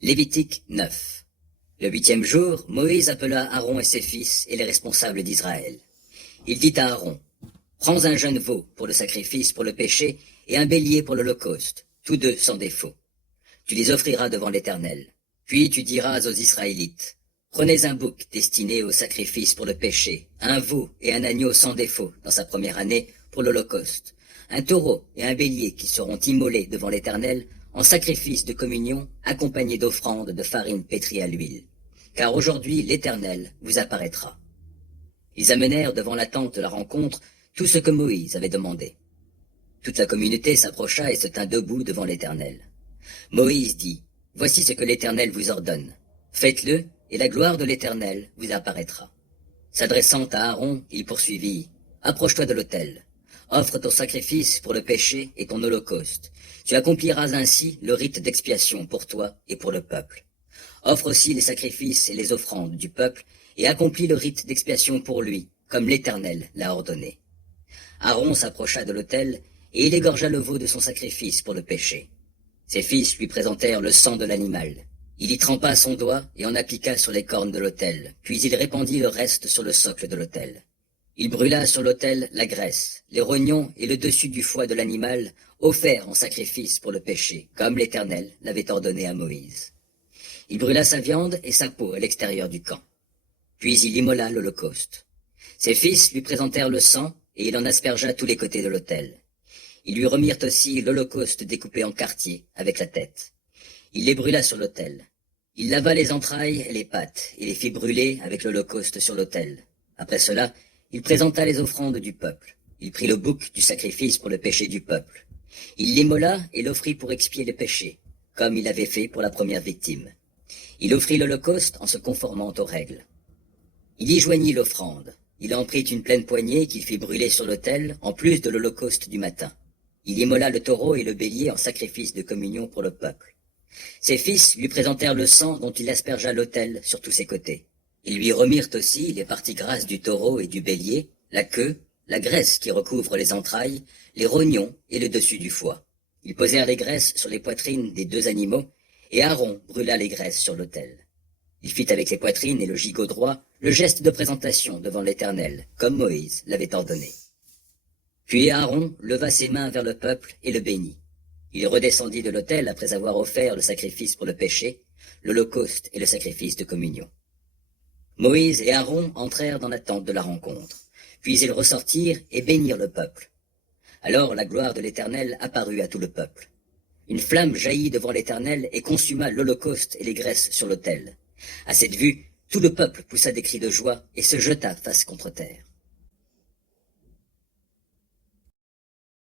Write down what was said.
Lévitique 9. Le 8e jour, Moïse appela Aaron et ses fils et les responsables d'Israël. Il dit à Aaron, « Prends un jeune veau pour le sacrifice pour le péché et un bélier pour l'holocauste, tous deux sans défaut. Tu les offriras devant l'Éternel. Puis tu diras aux Israélites, « Prenez un bouc destiné au sacrifice pour le péché, un veau et un agneau sans défaut dans sa première année pour l'holocauste, un taureau et un bélier qui seront immolés devant l'Éternel en sacrifice de communion accompagné d'offrandes de farine pétrie à l'huile. Car aujourd'hui l'Éternel vous apparaîtra. » Ils amenèrent devant la tente de la rencontre tout ce que Moïse avait demandé. Toute la communauté s'approcha et se tint debout devant l'Éternel. Moïse dit, « Voici ce que l'Éternel vous ordonne. Faites-le, et la gloire de l'Éternel vous apparaîtra. » S'adressant à Aaron, il poursuivit, « Approche-toi de l'autel. Offre ton sacrifice pour le péché et ton holocauste. Tu accompliras ainsi le rite d'expiation pour toi et pour le peuple. Offre aussi les sacrifices et les offrandes du peuple et accomplis le rite d'expiation pour lui, comme l'Éternel l'a ordonné. » Aaron s'approcha de l'autel et il égorgea le veau de son sacrifice pour le péché. Ses fils lui présentèrent le sang de l'animal. Il y trempa son doigt et en appliqua sur les cornes de l'autel, puis il répandit le reste sur le socle de l'autel. Il brûla sur l'autel la graisse, les rognons et le dessus du foie de l'animal, offerts en sacrifice pour le péché, comme l'Éternel l'avait ordonné à Moïse. Il brûla sa viande et sa peau à l'extérieur du camp. Puis il immola l'holocauste. Ses fils lui présentèrent le sang, et il en aspergea tous les côtés de l'autel. Ils lui remirent aussi l'holocauste découpé en quartiers, avec la tête. Il les brûla sur l'autel. Il lava les entrailles et les pattes, et les fit brûler avec l'holocauste sur l'autel. Après cela, il présenta les offrandes du peuple. Il prit le bouc du sacrifice pour le péché du peuple. Il l'immola et l'offrit pour expier le péché, comme il avait fait pour la première victime. Il offrit l'holocauste en se conformant aux règles. Il y joignit l'offrande. Il en prit une pleine poignée qu'il fit brûler sur l'autel, en plus de l'holocauste du matin. Il immola le taureau et le bélier en sacrifice de communion pour le peuple. Ses fils lui présentèrent le sang dont il aspergea l'autel sur tous ses côtés. Ils lui remirent aussi les parties grasses du taureau et du bélier, la queue, la graisse qui recouvre les entrailles, les rognons et le dessus du foie. Ils posèrent les graisses sur les poitrines des deux animaux, et Aaron brûla les graisses sur l'autel. Il fit avec les poitrines et le gigot droit le geste de présentation devant l'Éternel, comme Moïse l'avait ordonné. Puis Aaron leva ses mains vers le peuple et le bénit. Il redescendit de l'autel après avoir offert le sacrifice pour le péché, l'holocauste et le sacrifice de communion. Moïse et Aaron entrèrent dans la tente de la rencontre. Puis ils ressortirent et bénirent le peuple. Alors la gloire de l'Éternel apparut à tout le peuple. Une flamme jaillit devant l'Éternel et consuma l'holocauste et les graisses sur l'autel. À cette vue, tout le peuple poussa des cris de joie et se jeta face contre terre.